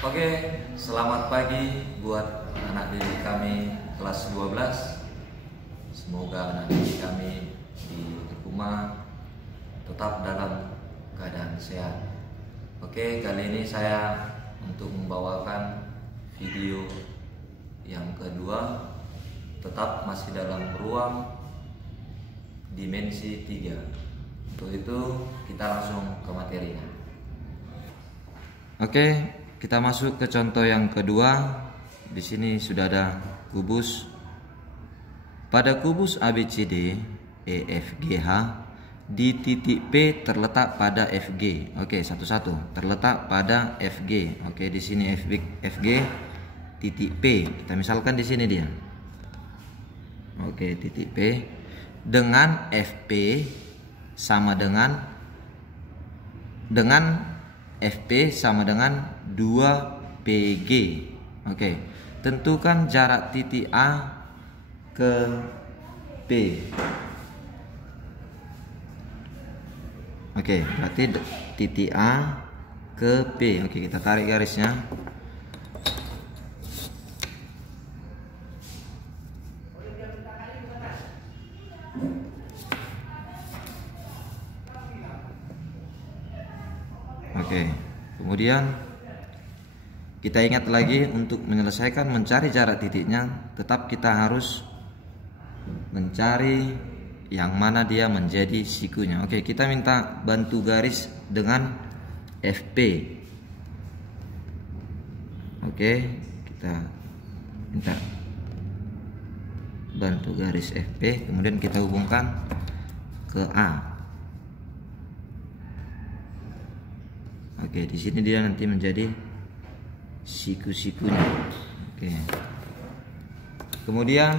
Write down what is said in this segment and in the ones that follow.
Oke, selamat pagi buat anak didik kami kelas 12. Semoga anak didik kami di rumah tetap dalam keadaan sehat. Oke, kali ini saya untuk membawakan video yang kedua, tetap masih dalam ruang dimensi 3. Untuk itu kita langsung ke materinya. Oke, kita masuk ke contoh yang kedua. Di sini sudah ada kubus. Pada kubus ABCD EFGH di titik P terletak pada FG. Oke, satu-satu. Terletak pada FG. Oke, di sini FG titik P. Kita misalkan di sini dia. Oke, titik P dengan FP sama dengan FP sama dengan 2PG. Oke, tentukan jarak titik A ke P. Oke, berarti titik A ke P. Oke, kita tarik garisnya. Oke, kemudian kita ingat lagi untuk menyelesaikan mencari jarak titiknya, tetap kita harus mencari yang mana dia menjadi sikunya. Oke, kita minta bantu garis dengan FP. Oke, kita minta bantu garis FP, kemudian kita hubungkan ke A. Oke, di sini dia nanti menjadi siku-sikunya. Oke. Kemudian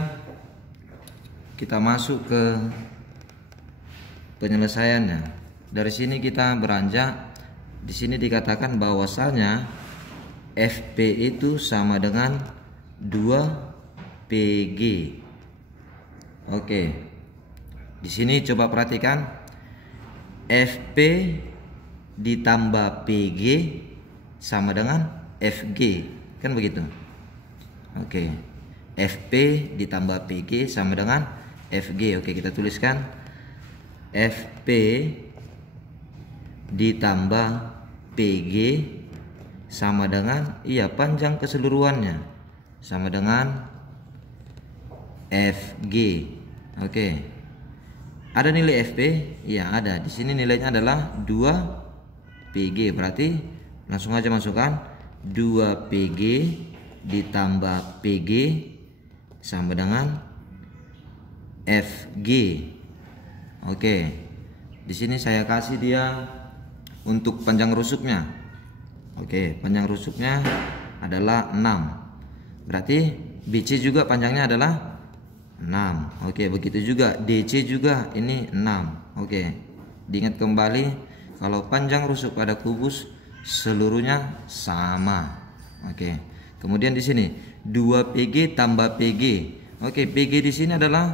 kita masuk ke penyelesaiannya. Dari sini kita beranjak. Di sini dikatakan bahwasanya FP itu sama dengan 2PG. Oke. Di sini coba perhatikan, FP ditambah PG sama dengan FG, kan begitu. Oke, FP ditambah PG sama dengan FG. Oke, kita tuliskan FP ditambah PG sama dengan panjang keseluruhannya sama dengan FG. Oke, ada nilai FP? Iya, ada. Di sini nilainya adalah 2PG, berarti langsung aja masukkan 2PG ditambah PG sama dengan FG. Oke, di sini saya kasih dia untuk panjang rusuknya. Oke, panjang rusuknya adalah 6, berarti BC juga panjangnya adalah 6. Oke, begitu juga DC juga ini 6. Oke, diingat kembali kalau panjang rusuk pada kubus seluruhnya sama. Oke. Kemudian di sini 2PG tambah PG. Oke, PG di sini adalah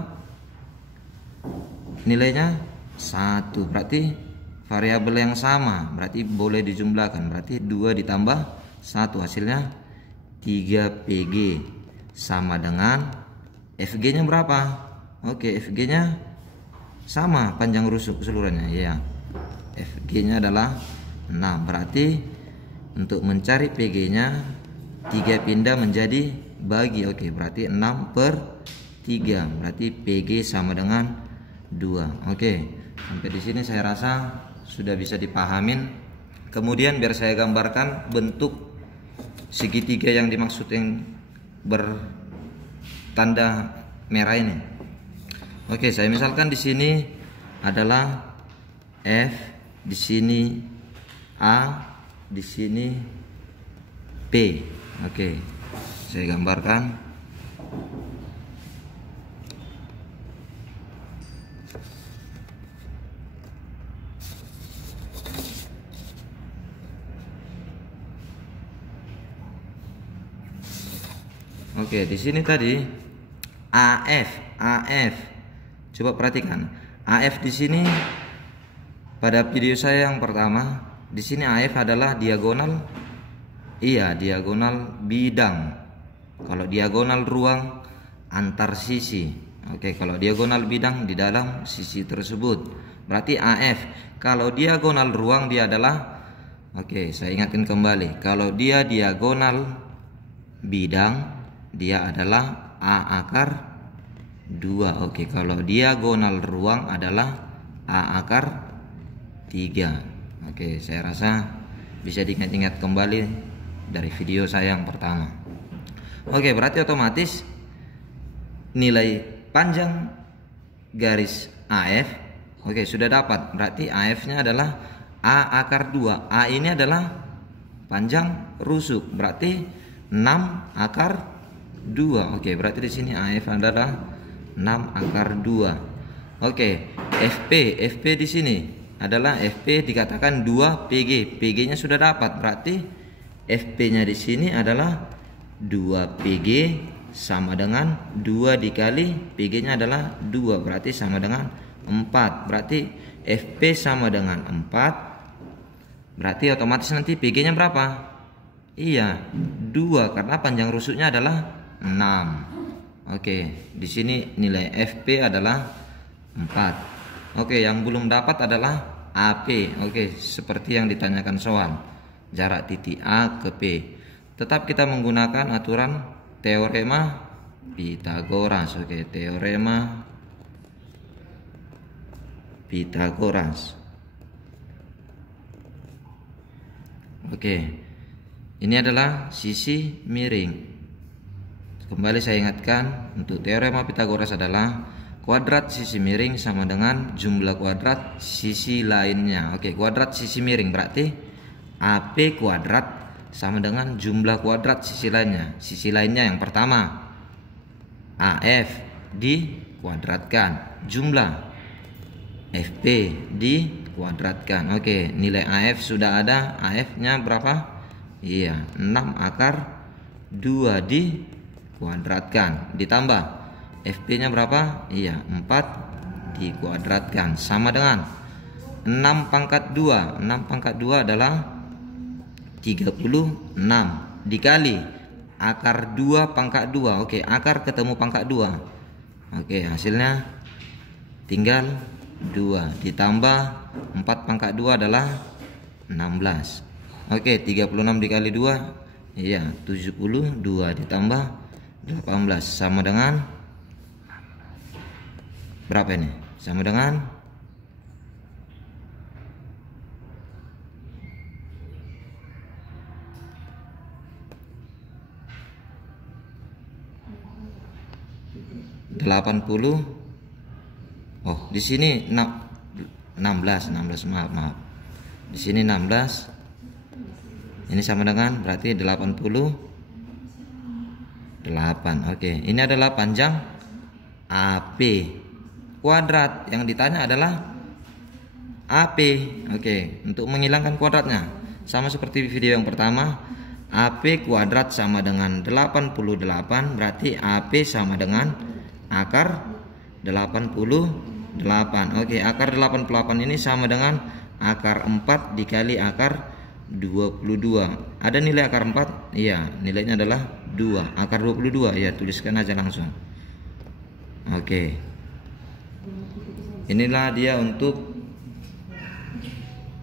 nilainya 1. Berarti variabel yang sama, berarti boleh dijumlahkan. Berarti 2 ditambah 1 hasilnya 3PG sama dengan FG-nya berapa? Oke, FG-nya sama panjang rusuk keseluruhannya ya. FG-nya adalah 6, berarti untuk mencari PG-nya 3 pindah menjadi bagi. Oke, berarti 6/3, berarti PG sama dengan 2. Oke, sampai di sini saya rasa sudah bisa dipahamin. Kemudian biar saya gambarkan bentuk segitiga yang dimaksud yang bertanda merah ini. Oke, saya misalkan di sini adalah F, di sini A, di sini P. Oke, saya gambarkan. Oke, di sini tadi AF. Coba perhatikan. AF di sini pada video saya yang pertama, di sini AF adalah diagonal Iya, diagonal bidang. Kalau diagonal ruang antar sisi. Oke, kalau diagonal bidang di dalam sisi tersebut. Berarti AF. Kalau diagonal ruang dia adalah, oke, saya ingatkan kembali. Kalau dia diagonal bidang, dia adalah A akar 2. Oke, kalau diagonal ruang adalah A akar 3. Oke, saya rasa bisa diingat-ingat kembali dari video saya yang pertama. Oke, berarti otomatis nilai panjang garis AF, oke, sudah dapat. Berarti AF-nya adalah A akar 2. A ini adalah panjang rusuk, berarti 6 akar 2. Oke, berarti di sini AF adalah 6 akar 2. Oke, FP di sini adalah FP dikatakan 2 PG. PG-nya sudah dapat, berarti FP-nya di sini adalah 2 PG sama dengan 2 dikali PG-nya adalah 2, berarti sama dengan 4. Berarti FP sama dengan 4. Berarti otomatis nanti PG-nya berapa? Iya, 2 karena panjang rusuknya adalah 6. Oke, di sini nilai FP adalah 4. Oke, yang belum dapat adalah AP. Oke, seperti yang ditanyakan soal. Jarak titik A ke P. Tetap kita menggunakan aturan teorema Pythagoras. Oke, teorema Pythagoras. Oke, ini adalah sisi miring. Kembali saya ingatkan, untuk teorema Pythagoras adalah kuadrat sisi miring sama dengan jumlah kuadrat sisi lainnya. Oke, kuadrat sisi miring berarti AP kuadrat sama dengan jumlah kuadrat sisi lainnya. Sisi lainnya yang pertama AF dikuadratkan, jumlah FP dikuadratkan. Oke, nilai AF sudah ada. AF-nya berapa? Iya, 6 akar 2 dikuadratkan ditambah FP-nya berapa? Iya, 4 dikuadratkan sama dengan 6 pangkat 2. 6 pangkat 2 adalah 36 dikali akar 2 pangkat 2. Oke, akar ketemu pangkat 2. Oke, hasilnya tinggal 2 ditambah 4 pangkat 2 adalah 16. Oke, 36 dikali 2 iya 72 ditambah 18 sama dengan berapa ini? Sama dengan 80. Oh, di sini 16 maaf. Di sini 16. Ini sama dengan berarti 88. Oke, ini adalah panjang AP kuadrat. Yang ditanya adalah AP. Oke, untuk menghilangkan kuadratnya sama seperti video yang pertama, AP kuadrat sama dengan 88, berarti AP sama dengan akar 88. Oke, akar 88 ini sama dengan akar 4 dikali akar 22. Ada nilai akar 4? Iya, nilainya adalah 2. Akar 22, ya tuliskan aja langsung. Oke, inilah dia untuk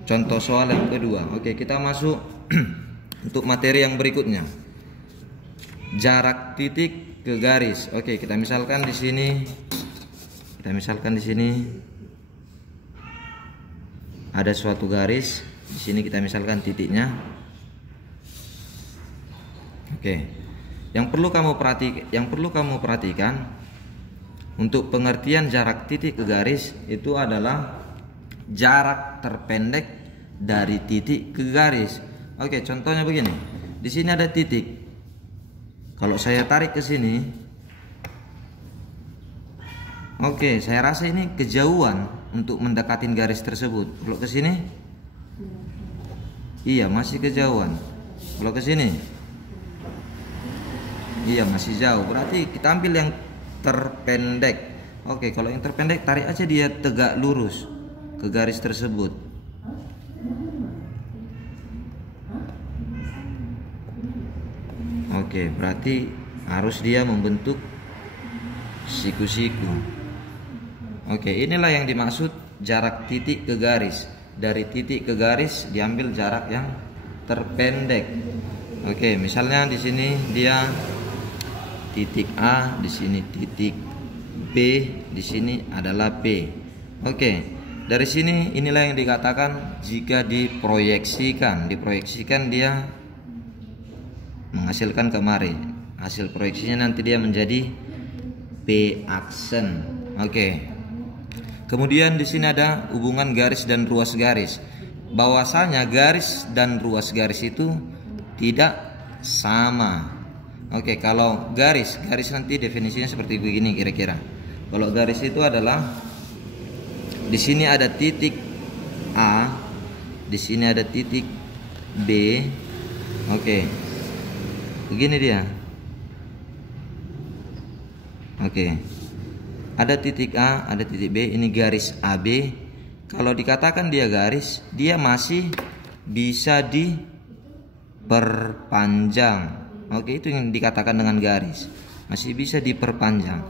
contoh soal yang kedua. Oke, kita masuk untuk materi yang berikutnya. Jarak titik ke garis. Oke, kita misalkan di sini. Ada suatu garis. Di sini kita misalkan titiknya. Oke. Yang perlu kamu perhatikan untuk pengertian jarak titik ke garis itu adalah jarak terpendek dari titik ke garis. Oke, contohnya begini. Di sini ada titik. Kalau saya tarik ke sini, oke, saya rasa ini kejauhan untuk mendekatin garis tersebut. Kalau ke sini, iya masih kejauhan. Kalau ke sini, iya masih jauh. Berarti kita ambil yang terpendek. Oke, kalau yang terpendek tarik aja dia tegak lurus ke garis tersebut. Oke, berarti harus dia membentuk siku-siku. Oke, inilah yang dimaksud jarak titik ke garis. Dari titik ke garis diambil jarak yang terpendek. Oke, misalnya di sini dia titik A, di sini titik B, di sini adalah P. Oke, dari sini inilah yang dikatakan jika diproyeksikan dia menghasilkan kemari. Hasil proyeksinya nanti dia menjadi P aksen. Oke. Kemudian di sini ada hubungan garis dan ruas garis. Bahwasanya garis dan ruas garis itu tidak sama. Oke, kalau garis nanti definisinya seperti begini kira-kira. Kalau garis itu adalah di sini ada titik A, di sini ada titik B. Oke. Begini dia. Oke. Ada titik A, ada titik B, ini garis AB. Kalau dikatakan dia garis, dia masih bisa diperpanjang. Oke, itu yang dikatakan dengan garis. Masih bisa diperpanjang.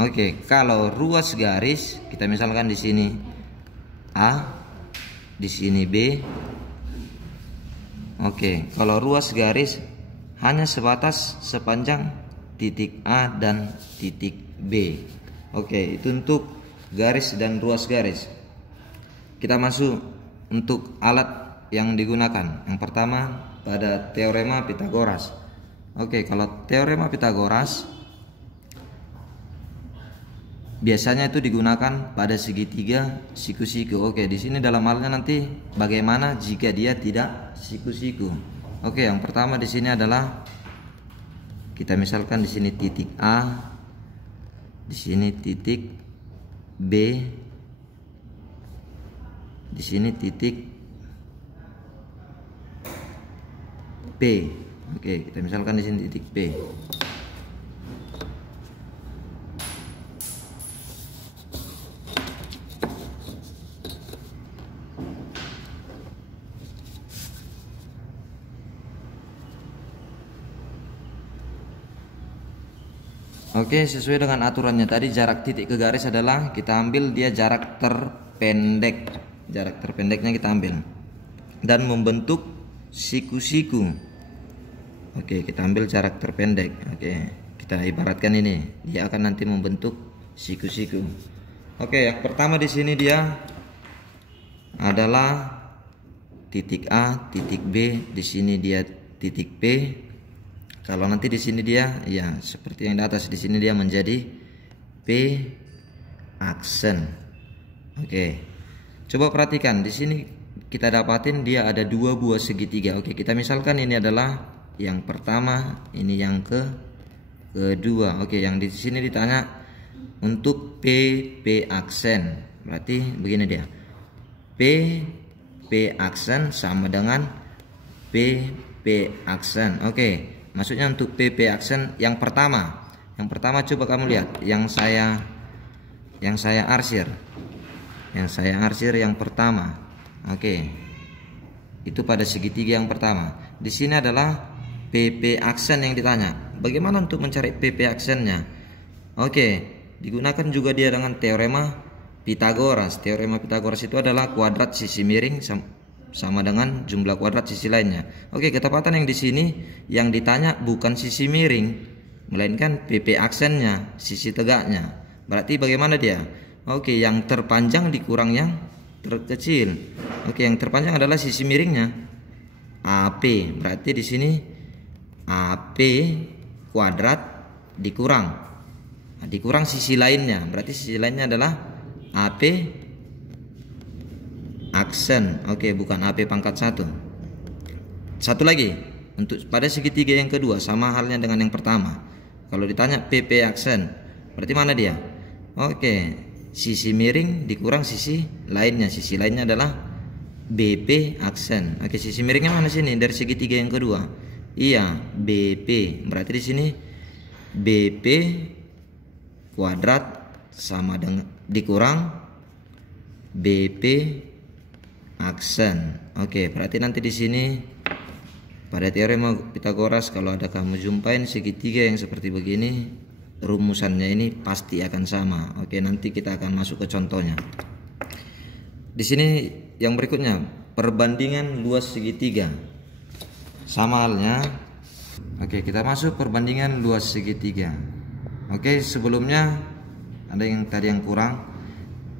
Oke, kalau ruas garis, kita misalkan di sini A, di sini B. Oke, kalau ruas garis hanya sebatas sepanjang titik A dan titik B. Oke, itu untuk garis dan ruas garis. Kita masuk untuk alat yang digunakan. Yang pertama pada teorema Pitagoras. Oke, kalau teorema Pitagoras biasanya itu digunakan pada segitiga siku-siku. Oke, di sini dalam halnya nanti bagaimana jika dia tidak siku-siku. Oke, yang pertama di sini adalah kita misalkan di sini titik A, di sini titik B, di sini titik P. Oke, kita misalkan di sini titik P. Oke, sesuai dengan aturannya tadi jarak titik ke garis adalah kita ambil dia jarak terpendek. Jarak terpendeknya kita ambil dan membentuk siku-siku. Oke, kita ambil jarak terpendek. Oke, kita ibaratkan ini dia akan nanti membentuk siku-siku. Oke, yang pertama di sini dia adalah titik A, titik B, di sini dia titik P. Kalau nanti di sini dia ya seperti yang di atas, di sini dia menjadi P aksen. Oke. Coba perhatikan di sini kita dapatin dia ada dua buah segitiga. Oke, kita misalkan ini adalah yang pertama, ini yang kedua. Oke, yang di sini ditanya untuk P aksen. Berarti begini dia. P aksen sama dengan P aksen. Oke. Maksudnya untuk PP aksen yang pertama. Yang pertama coba kamu lihat yang saya arsir. Yang saya arsir yang pertama. Oke. Itu pada segitiga yang pertama. Di sini adalah PP aksen yang ditanya. Bagaimana untuk mencari PP aksennya? Oke, digunakan juga dia dengan teorema Pitagoras. Teorema Pitagoras itu adalah kuadrat sisi miring sama dengan jumlah kuadrat sisi lainnya. Oke, ketepatan yang di sini yang ditanya bukan sisi miring, melainkan PP aksennya, sisi tegaknya. Berarti bagaimana dia? Oke, yang terpanjang dikurang yang terkecil. Oke, yang terpanjang adalah sisi miringnya AP. Berarti di sini AP kuadrat dikurang sisi lainnya. Berarti sisi lainnya adalah AP aksen. Oke, bukan AP pangkat 1. Satu lagi untuk pada segitiga yang kedua sama halnya dengan yang pertama. Kalau ditanya PP aksen, berarti mana dia? Oke, sisi miring dikurang sisi lainnya. Sisi lainnya adalah BP aksen. Oke, sisi miringnya mana sini? Dari segitiga yang kedua. Iya, BP. Berarti di sini BP kuadrat sama dengan dikurang BP aksen. Oke, berarti nanti di sini Pada teorema Pitagoras kalau ada kamu jumpain segitiga yang seperti begini, rumusannya ini pasti akan sama. Oke, nanti kita akan masuk ke contohnya. Di sini yang berikutnya, perbandingan luas segitiga. Sama halnya. Oke, kita masuk perbandingan luas segitiga. Oke, sebelumnya ada yang tadi yang kurang.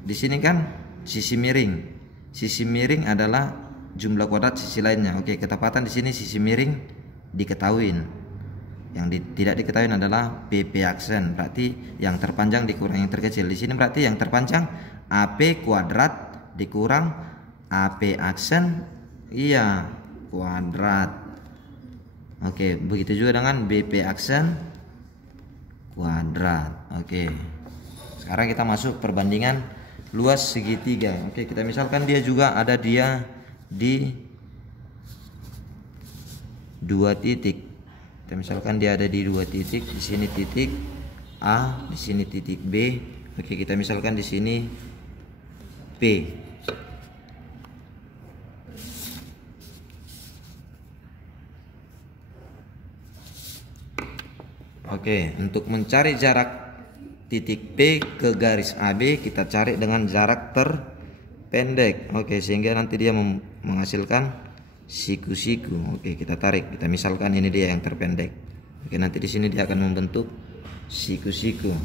Di sini kan sisi miring. Sisi miring adalah jumlah kuadrat sisi lainnya. Oke, ketepatan di sini sisi miring diketahuin. Yang tidak diketahui adalah PP aksen. Berarti yang terpanjang dikurang yang terkecil. Di sini berarti yang terpanjang AP kuadrat dikurang AP aksen, iya, kuadrat. Oke, begitu juga dengan BP aksen kuadrat. Oke. Sekarang kita masuk perbandingan luas segitiga. Oke, kita misalkan dia juga ada dia di 2 titik. Kita misalkan dia ada di 2 titik, di sini titik A, di sini titik B. Oke, kita misalkan di sini P. Oke, untuk mencari jarak titik P ke garis AB kita cari dengan jarak terpendek. Oke, sehingga nanti dia menghasilkan siku-siku. Oke, kita tarik. Kita misalkan ini dia yang terpendek. Oke, nanti di sini dia akan membentuk siku-siku.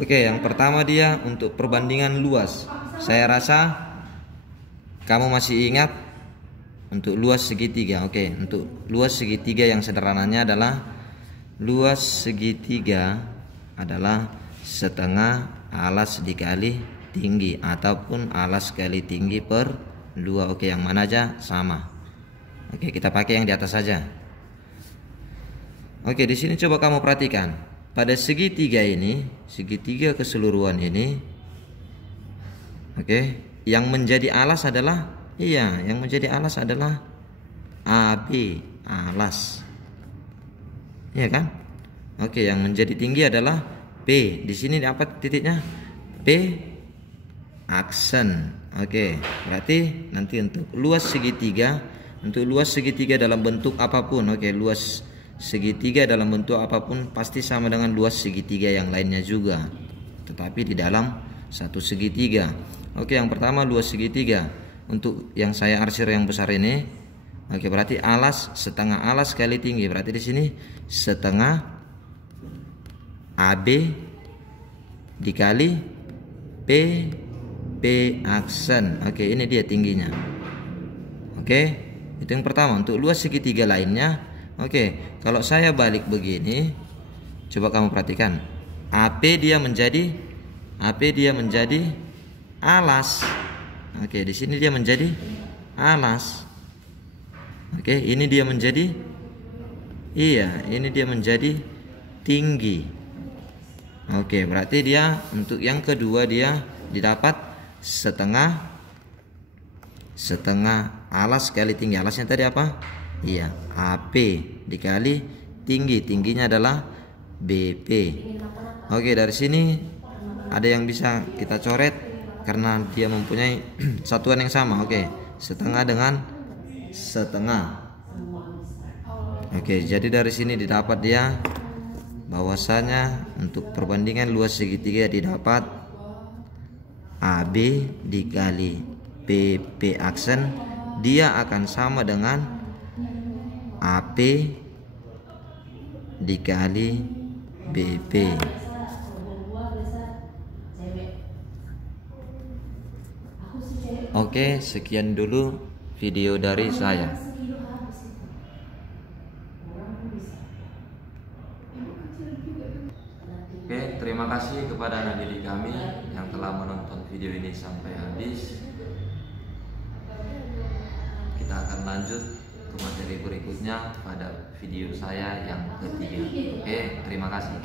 Oke, yang pertama dia untuk perbandingan luas. Saya rasa kamu masih ingat untuk luas segitiga. Oke, untuk luas segitiga yang sederhananya adalah luas segitiga adalah setengah alas dikali tinggi ataupun alas kali tinggi per 2. Oke, yang mana aja sama. Oke, kita pakai yang di atas saja. Oke, di sini coba kamu perhatikan. Pada segitiga ini, segitiga keseluruhan ini, oke, yang menjadi alas adalah, iya, yang menjadi alas adalah AB, alas. Iya kan? Oke, yang menjadi tinggi adalah P. Di sini apa titiknya? P aksen. Oke, berarti nanti untuk luas segitiga dalam bentuk apapun. Oke, luas segitiga dalam bentuk apapun pasti sama dengan luas segitiga yang lainnya juga, tetapi di dalam satu segitiga. Oke, yang pertama luas segitiga. Untuk yang saya arsir yang besar ini, oke, berarti alas setengah alas kali tinggi. Berarti di sini setengah AB dikali P aksen. Oke, ini dia tingginya. Oke, itu yang pertama. Untuk luas segitiga lainnya, oke, kalau saya balik begini, coba kamu perhatikan. AP dia menjadi alas. Oke, di sini dia menjadi alas. Oke, ini dia menjadi, iya, ini dia menjadi tinggi. Oke, berarti dia untuk yang kedua dia didapat setengah alas kali tinggi. Alasnya tadi apa? Iya, AP dikali tinggi. Tingginya adalah BP. Oke, dari sini ada yang bisa kita coret karena dia mempunyai satuan yang sama. Oke, setengah dengan setengah. Oke, jadi dari sini didapat dia bahwasanya untuk perbandingan luas segitiga didapat AB dikali PP aksen dia akan sama dengan AP dikali BP. Oke, sekian dulu video dari saya. Oke, terima kasih kepada anak didik kami yang telah menonton video ini sampai habis. Kita akan lanjut ke materi berikutnya pada video saya yang ketiga. Oke, terima kasih.